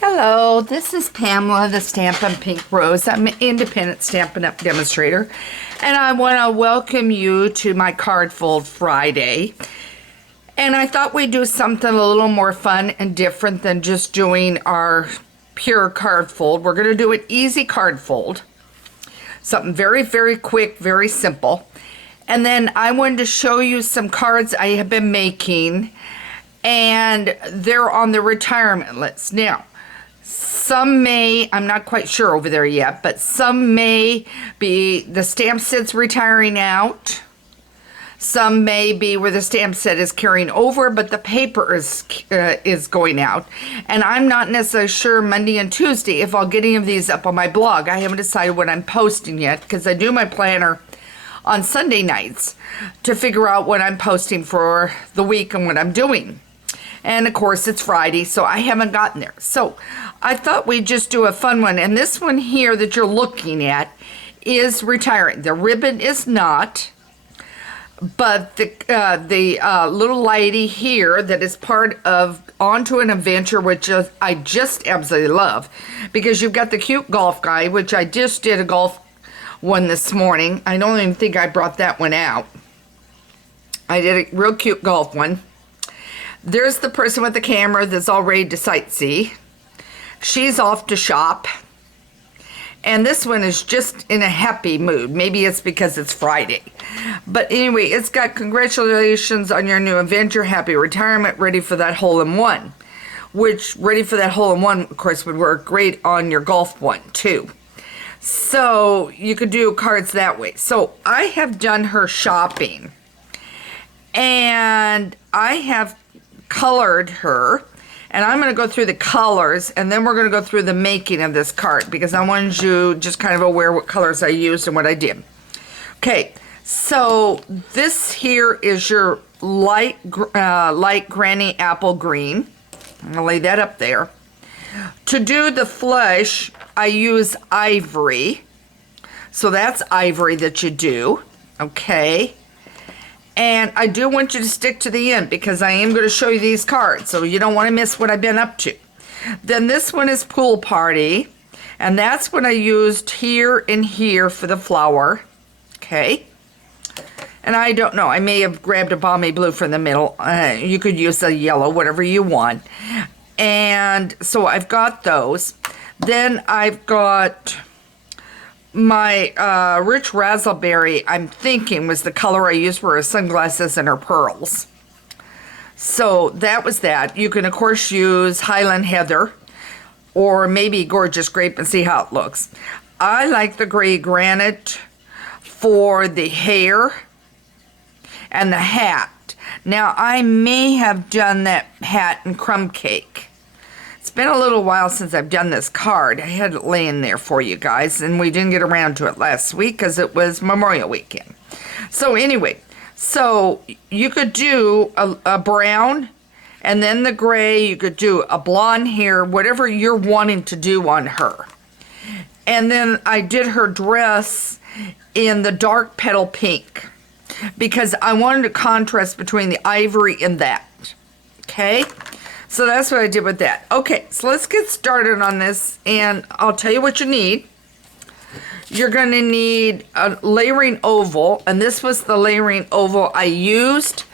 Hello, this is Pamela, the Stampin' Pink Rose. I'm an independent Stampin' Up demonstrator, and I want to welcome you to my Card Fold Friday. And I thought we'd do something a little more fun and different than just doing our pure card fold. We're going to do an easy card fold. Something very, very quick, very simple. And then I wanted to show you some cards I have been making, and they're on the retirement list. Now, some may, I'm not quite sure over there yet, but some may be the stamp set's retiring out. Some may be where the stamp set is carrying over, but the paper is going out. And I'm not necessarily sure Monday and Tuesday if I'll get any of these up on my blog. I haven't decided what I'm posting yet because I do my planner on Sunday nights to figure out what I'm posting for the week and what I'm doing. And of course it's Friday, so I haven't gotten there. So I thought we'd just do a fun one. And this one here that you're looking at is retiring. The ribbon is not, but the little lady here that is part of Onto an Adventure, which I just absolutely love, because you've got the cute golf guy, which I just did a golf one this morning. I don't even think I brought that one out. I did a real cute golf one. There's the person with the camera that's all ready to sightsee. She's off to shop. And this one is just in a happy mood. Maybe it's because it's Friday. But anyway, it's got congratulations on your new adventure, happy retirement, ready for that hole-in-one. Which, ready for that hole-in-one, of course, would work great on your golf one, too. So, you could do cards that way. So, I have done her shopping. And I have colored her, and I'm going to go through the colors, and then we're going to go through the making of this card, because I wanted you just kind of aware what colors I used and what I did. Okay, so this here is your light granny apple green. I'm going to lay that up there. To do the flesh, I use ivory. So that's ivory that you do. Okay. And I do want you to stick to the end because I am going to show you these cards, so you don't want to miss what I've been up to. Then this one is Pool Party, and that's what I used here and here for the flower. Okay. And I don't know, I may have grabbed a balmy blue from the middle. You could use a yellow, whatever you want. And so I've got those. Then I've got my Rich Razzleberry, I'm thinking, was the color I used for her sunglasses and her pearls. So that was that. You can, of course, use Highland Heather or maybe Gorgeous Grape and see how it looks. I like the gray granite for the hair and the hat. Now, I may have done that hat in crumb cake. It's been a little while since I've done this card. I had it laying there for you guys, and we didn't get around to it last week because it was Memorial Weekend. So anyway, so you could do a brown and then the gray. You could do a blonde hair, whatever you're wanting to do on her. And then I did her dress in the dark petal pink because I wanted a contrast between the ivory and that. Okay? So that's what I did with that. Okay, so let's get started on this, and I'll tell you what you need. You're going to need a layering oval, and this was the layering oval I used.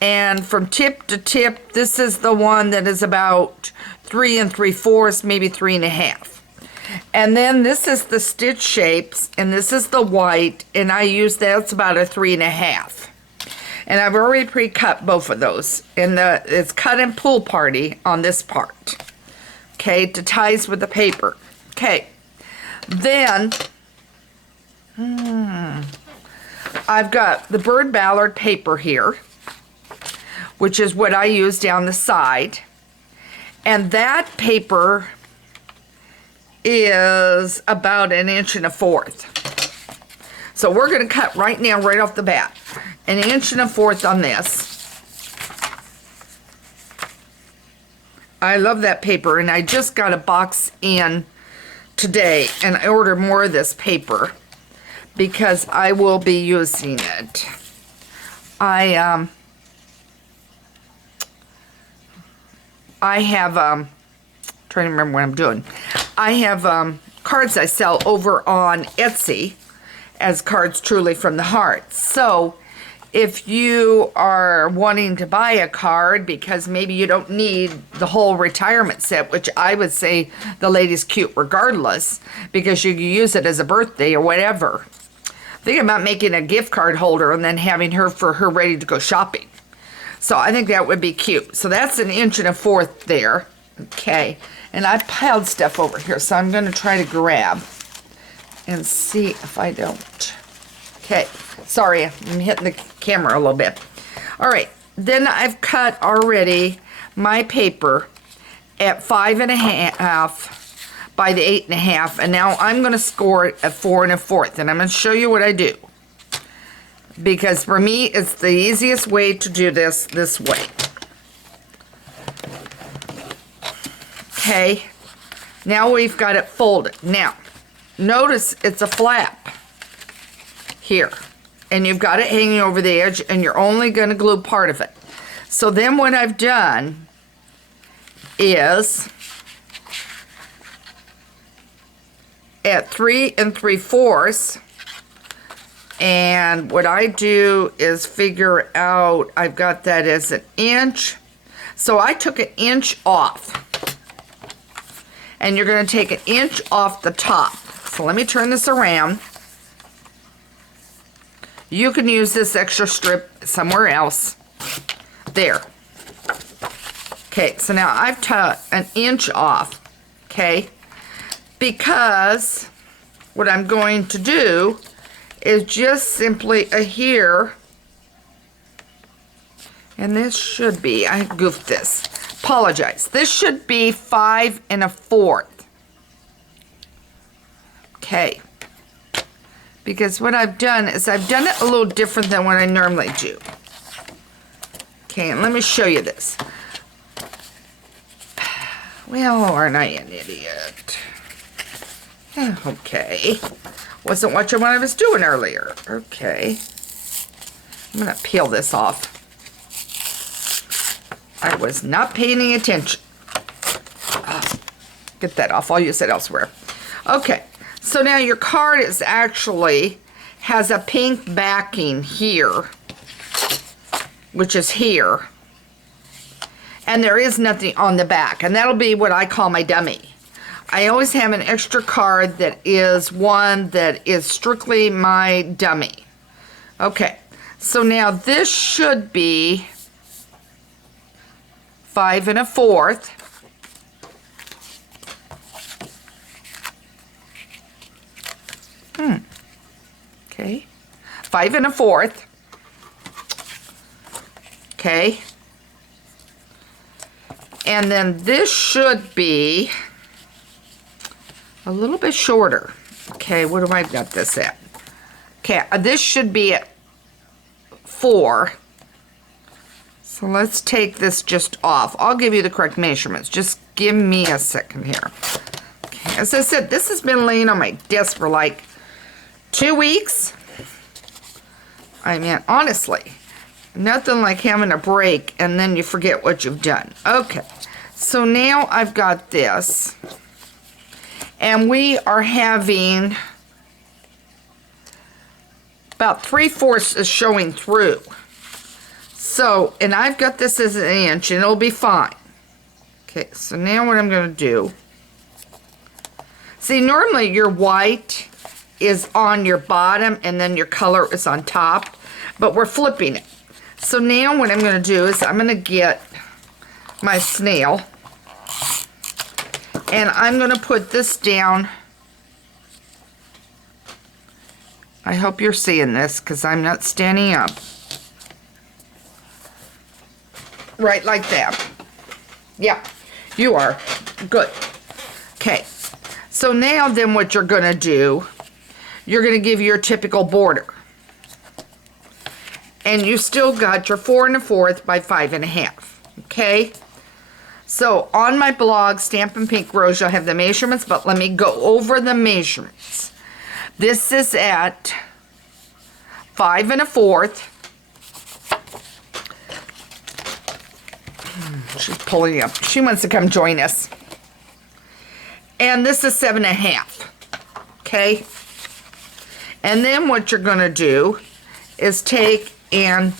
And from tip to tip, this is the one that is about 3 3/4, maybe 3 1/2. And then this is the stitch shapes, and this is the white, and I used that's about a 3 1/2. And I've already pre-cut both of those. And it's cut in Pool Party on this part. Okay, to ties with the paper. Okay, then I've got the Bird Ballard paper here, which is what I use down the side. And that paper is about 1 1/4 inches. So we're going to cut right now, right off the bat, 1 1/4 inches on this. I love that paper, and I just got a box in today, and I ordered more of this paper because I will be using it. I have trying to remember what I'm doing. I have cards I sell over on Etsy as Cards Truly from the Heart. So if you are wanting to buy a card because maybe you don't need the whole retirement set, which I would say the lady's cute regardless, because you can use it as a birthday or whatever. Think about making a gift card holder and then having her for her ready to go shopping. So I think that would be cute. So that's 1.25 inches there. Okay, and I piled stuff over here, so I'm going to try to grab and see if I don't. Okay, sorry, I'm hitting the camera a little bit. All right, then I've cut already my paper at 5.5 by the 8.5, and now I'm going to score it at 4 1/4, and I'm going to show you what I do. Because for me, it's the easiest way to do this way. Okay, now we've got it folded. Now, notice it's a flap here, and you've got it hanging over the edge, and you're only going to glue part of it. So then what I've done is at 3 3/4, and what I do is figure out, I've got that as 1 inch, so I took 1 inch off, and you're going to take 1 inch off the top. So let me turn this around. You can use this extra strip somewhere else. There. Okay, so now I've cut 1 inch off, okay? Because what I'm going to do is just simply here, and this should be, I goofed this. Apologize. This should be 5 1/4. Okay. Because what I've done is I've done it a little different than what I normally do. Okay, and let me show you this. Well, aren't I an idiot? Okay. Wasn't watching what I was doing earlier. Okay. I'm going to peel this off. I was not paying attention. Get that off. I'll use it elsewhere. Okay. So now your card is actually has a pink backing here, which is here. And there is nothing on the back. And that'll be what I call my dummy. I always have an extra card that is one that is strictly my dummy. Okay. So now this should be 5 1/4. Okay. 5 1/4. Okay. And then this should be a little bit shorter. Okay, what do I got this at? Okay, this should be at 4. So let's take this just off. I'll give you the correct measurements. Just give me a second here. Okay, as I said, this has been laying on my desk for like 2 weeks. I mean, honestly, nothing like having a break and then you forget what you've done. Okay, so now I've got this. And we are having about 3/4 is showing through. So, and I've got this as 1 inch and it'll be fine. Okay, so now what I'm going to do. See, normally your white is on your bottom and then your color is on top. But we're flipping it. So now what I'm going to do is I'm going to get my snail. And I'm going to put this down. I hope you're seeing this because I'm not standing up. Right like that. Yeah, you are. Good. Okay. So now then what you're going to do, you're going to give your typical border. And you still got your 4 1/4 by 5 1/2. Okay? So on my blog, Stampin' Pink Rose, you'll have the measurements, but let me go over the measurements. This is at 5 1/4. She's pulling up. She wants to come join us. And this is 7.5. Okay. And then what you're going to do is take and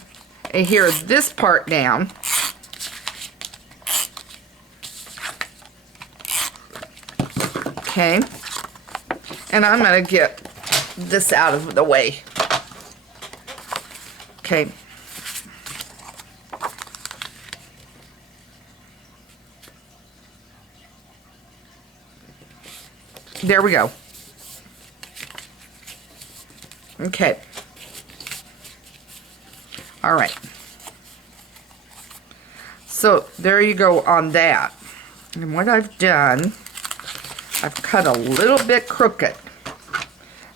adhere this part down. Okay. And I'm going to get this out of the way. Okay. There we go. Okay. All right. So there you go on that. And what I've done, I've cut a little bit crooked.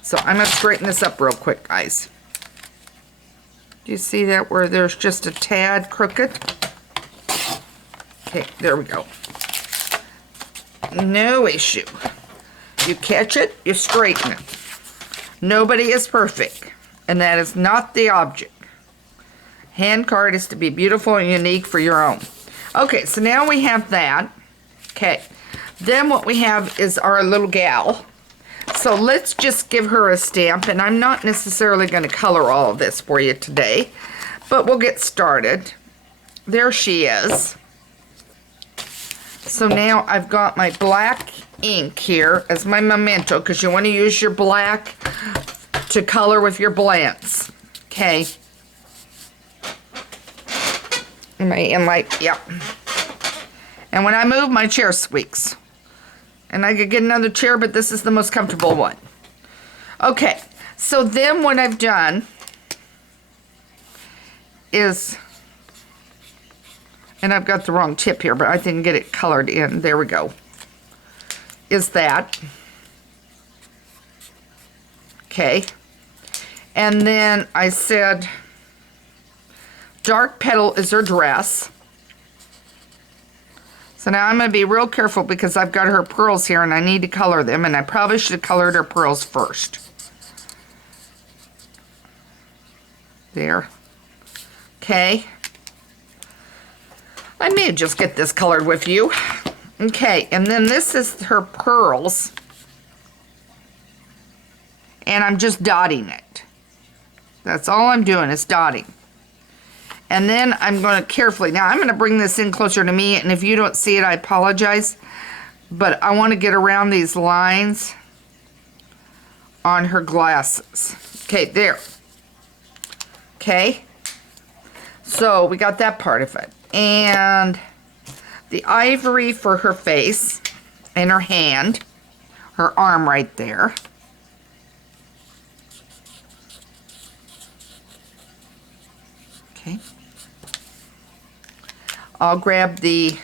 So I'm going to straighten this up real quick, guys. Do you see that where there's just a tad crooked? Okay, there we go. No issue. You catch it, you straighten it. Nobody is perfect, and that is not the object. Hand card is to be beautiful and unique for your own. Okay, so now we have that. Okay, then what we have is our little gal. So let's just give her a stamp, and I'm not necessarily going to color all of this for you today, but we'll get started. There she is. So now I've got my black ink here as my memento, because you want to use your black to color with your blends. Okay. Yep. And when I move, my chair squeaks. And I could get another chair, but this is the most comfortable one. Okay, so then what I've done is, and I've got the wrong tip here, but I can get it colored in. There we go. Is that. Okay. And then I said, dark petal is her dress. So now I'm going to be real careful because I've got her pearls here and I need to color them, and I probably should have colored her pearls first. There. Okay. I may just get this colored with you. Okay, and then this is her pearls. And I'm just dotting it. That's all I'm doing is dotting. And then I'm going to carefully, now I'm going to bring this in closer to me, and if you don't see it, I apologize. But I want to get around these lines on her glasses. Okay, there. Okay. So we got that part of it. And the ivory for her face and her hand, her arm right there. Okay. I'll grab the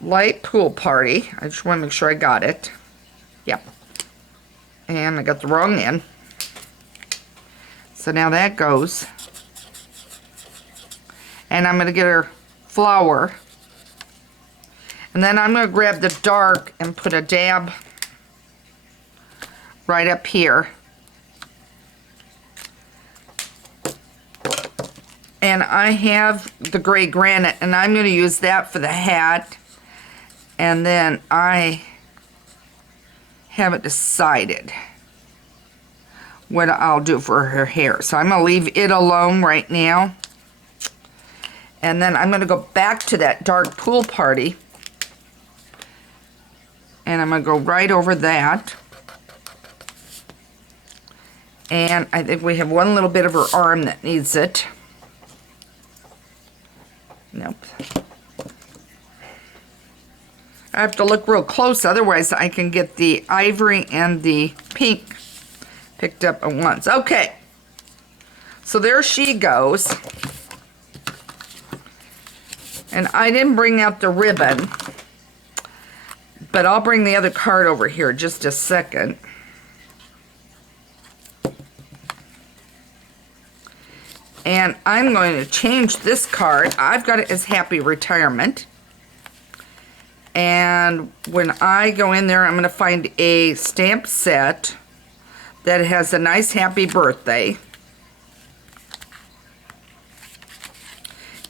light pool party. I just want to make sure I got it. Yep. And I got the wrong end. So now that goes. And I'm going to get her flower. And then I'm going to grab the dark and put a dab right up here. And I have the gray granite, and I'm going to use that for the hat. And then I haven't decided what I'll do for her hair. So I'm going to leave it alone right now. And then I'm going to go back to that dark pool party. And I'm going to go right over that. And I think we have one little bit of her arm that needs it. Nope. I have to look real close, otherwise I can get the ivory and the pink picked up at once. Okay. So there she goes. And I didn't bring out the ribbon, but I'll bring the other card over here just a second. And I'm going to change this card. I've got it as Happy Retirement. And when I go in there, I'm going to find a stamp set that has a nice happy birthday.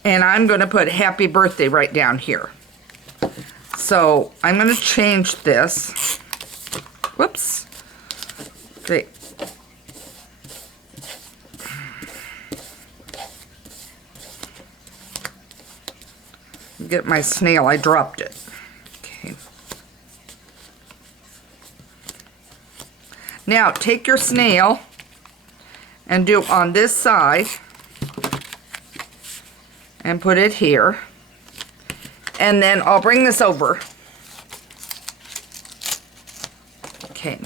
And I'm going to put happy birthday right down here. So I'm going to change this. Whoops. Okay. Get my snail, I dropped it. Okay. Now take your snail and do on this side and put it here. And then I'll bring this over. Okay.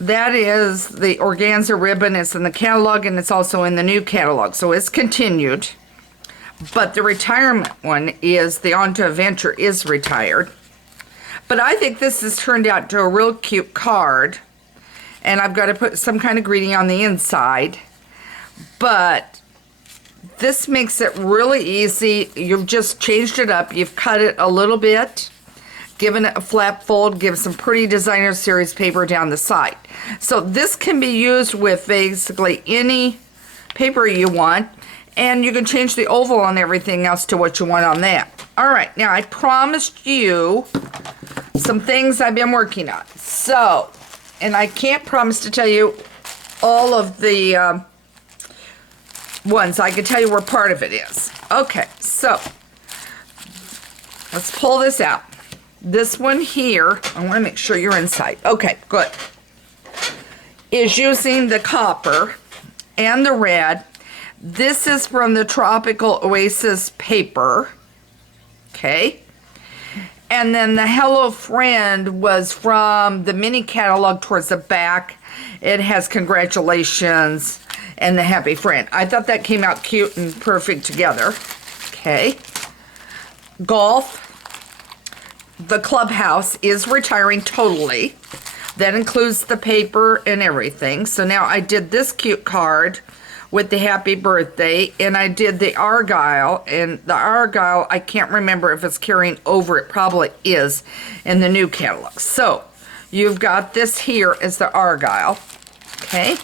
That is the organza ribbon. It's in the catalog and it's also in the new catalog. So it's continued. But the retirement one is the On to Adventure is retired. But I think this has turned out to a real cute card. And I've got to put some kind of greeting on the inside. But this makes it really easy. You've just changed it up. You've cut it a little bit, given it a flap fold, give some pretty designer series paper down the side. So this can be used with basically any paper you want, and you can change the oval and everything else to what you want on that. All right, now I promised you some things I've been working on. So, and I can't promise to tell you all of the ones. I can tell you where part of it is. Okay, so let's pull this out. This one here, I want to make sure you're inside. Okay, good. Is using the copper and the red. This is from the Tropical Oasis paper. Okay. And then the Hello Friend was from the mini catalog towards the back. It has congratulations and the happy friend. I thought that came out cute and perfect together. Okay. Golf. The clubhouse is retiring totally. That includes the paper and everything. So now I did this cute card with the happy birthday, and I did the Argyle, and the Argyle, I can't remember if it's carrying over. It probably is in the new catalog. So you've got this here as the Argyle. Okay.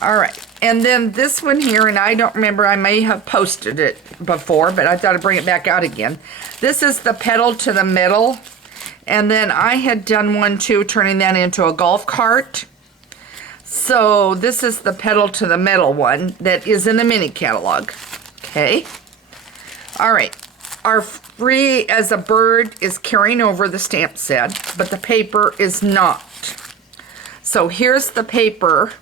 All right. And then this one here, and I don't remember, I may have posted it before, but I thought I'd bring it back out again. This is the pedal to the metal. And then I had done one too, turning that into a golf cart. So this is the pedal to the metal one that is in the mini catalog. Okay. All right. Our free as a bird is carrying over the stamp set, but the paper is not. So here's the paper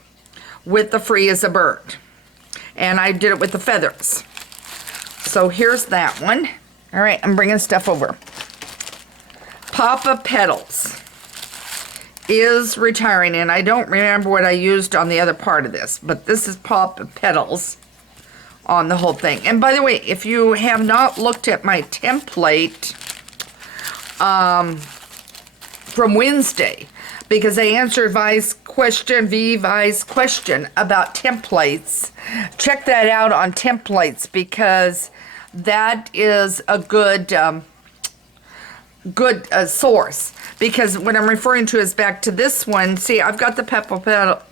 with the free as a bird. And I did it with the feathers. So here's that one. All right, I'm bringing stuff over. Papa Petals is retiring, and I don't remember what I used on the other part of this, but this is Papa Petals on the whole thing. And by the way, if you have not looked at my template from Wednesday, because I answered Vi's question about templates, check that out on templates, because that is a good source. Because what I'm referring to is back to this one. See, I've got the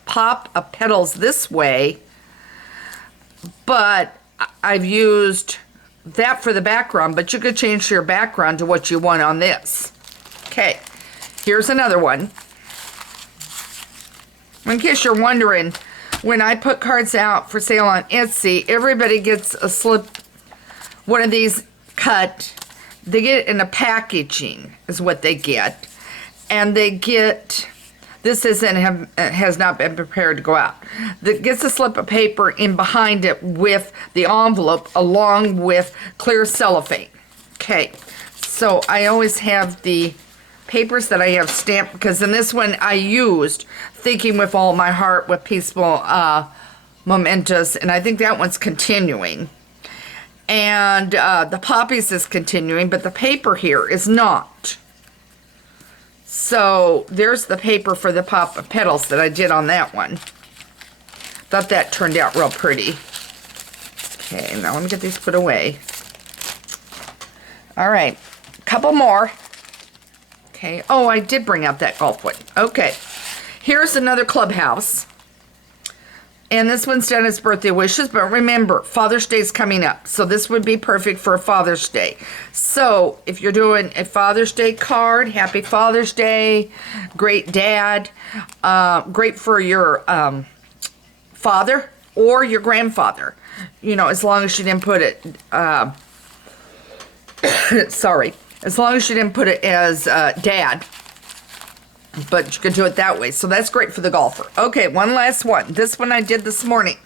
pop petals this way, but I've used that for the background, but you could change your background to what you want on this. Okay, here's another one. In case you're wondering, when I put cards out for sale on Etsy, everybody gets a slip, one of these cut. They get it in a packaging is what they get. And they get, this has not been prepared to go out. That gets a slip of paper in behind it with the envelope along with clear cellophane. Okay, so I always have the papers that I have stamped, because in this one I used Thinking with All My Heart with Peaceful Momentous, and I think that one's continuing. And the Poppies is continuing, but the paper here is not. So there's the paper for the Papa Petals that I did on that one. Thought that turned out real pretty. Okay, now let me get these put away. All right, a couple more. Okay, oh, I did bring out that golf one. Okay, here's another clubhouse. And this one's done as birthday wishes, but remember, Father's Day is coming up. So this would be perfect for a Father's Day. So if you're doing a Father's Day card, Happy Father's Day, great dad, great for your father or your grandfather. You know, as long as you didn't put it, sorry, as long as you didn't put it as dad. But you can do it that way. So that's great for the golfer. Okay, one last one. This one I did this morning.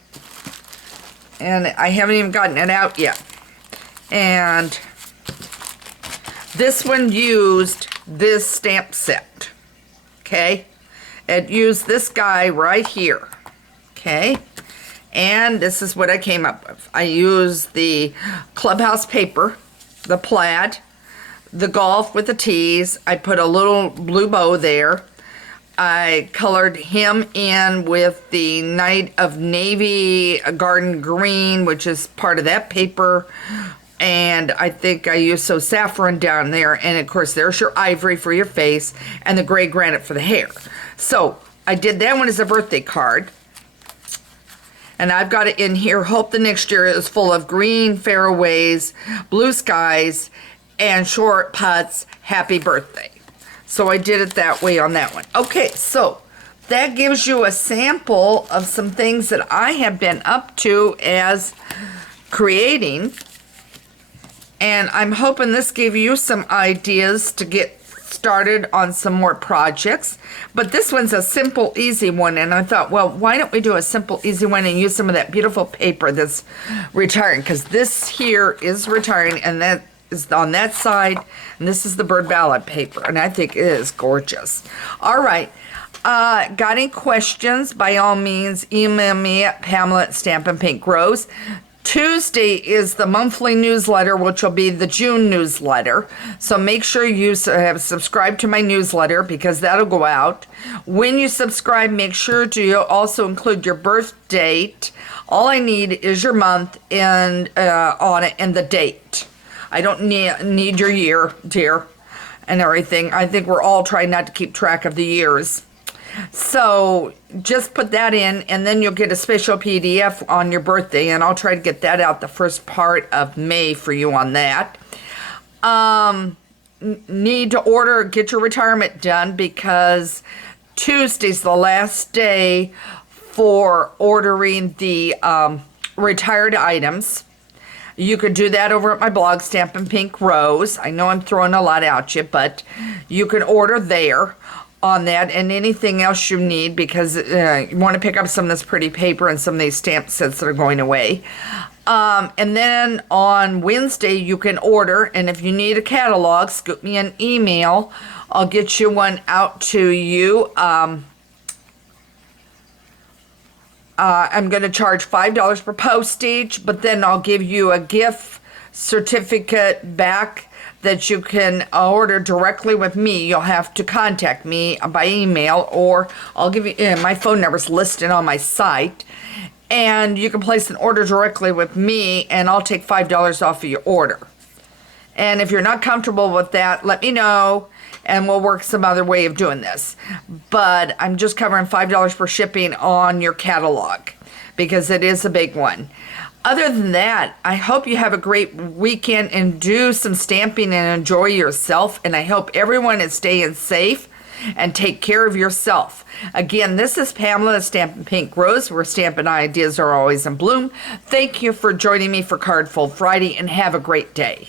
And I haven't even gotten it out yet. And this one used this stamp set. Okay? It used this guy right here. Okay? And this is what I came up with. I used the clubhouse paper, the plaid, the golf with the tees. I put a little blue bow there. I colored him in with the Night of Navy Garden Green, which is part of that paper. And I think I used some saffron down there. And of course, there's your ivory for your face and the gray granite for the hair. So I did that one as a birthday card. And I've got it in here. Hope the next year is full of green fairways, blue skies, and short putts. Happy birthday. So I did it that way on that one. Okay, so that gives you a sample of some things that I have been up to as creating. And I'm hoping this gave you some ideas to get started on some more projects. But this one's a simple, easy one. And I thought, well, why don't we do a simple, easy one and use some of that beautiful paper that's retiring? Because this here is retiring, and that is on that side, and this is the bird ballad paper, and I think it is gorgeous. All right, got any questions? By all means, email me at Pamela@StampinPinkRose. Tuesday is the monthly newsletter, which will be the June newsletter. So make sure you have subscribed to my newsletter, because that'll go out. When you subscribe, make sure to also include your birth date. All I need is your month and on it and the date. I don't need your year, dear, and everything. I think we're all trying not to keep track of the years. So just put that in, and then you'll get a special PDF on your birthday, and I'll try to get that out the first part of May for you on that. Need to order, get your retirement done, because Tuesday's the last day for ordering the retired items. You could do that over at my blog, Stampin' Pink Rose. I know I'm throwing a lot at you, but you can order there on that, and anything else you need, because you want to pick up some of this pretty paper and some of these stamp sets that are going away. And then on Wednesday, you can order, and if you need a catalog, scoop me an email. I'll get you one out to you. I'm going to charge $5 per postage, but then I'll give you a gift certificate back that you can order directly with me. You'll have to contact me by email, or I'll give you, my phone number's listed on my site, and you can place an order directly with me, and I'll take $5 off of your order. And if you're not comfortable with that, let me know, and we'll work some other way of doing this. But I'm just covering $5 for shipping on your catalog, because it is a big one. Other than that, I hope you have a great weekend and do some stamping and enjoy yourself. And I hope everyone is staying safe and take care of yourself. Again, this is Pamela at Stampin' Pink Rose, where stampin' ideas are always in bloom. Thank you for joining me for Cardful Friday, and have a great day.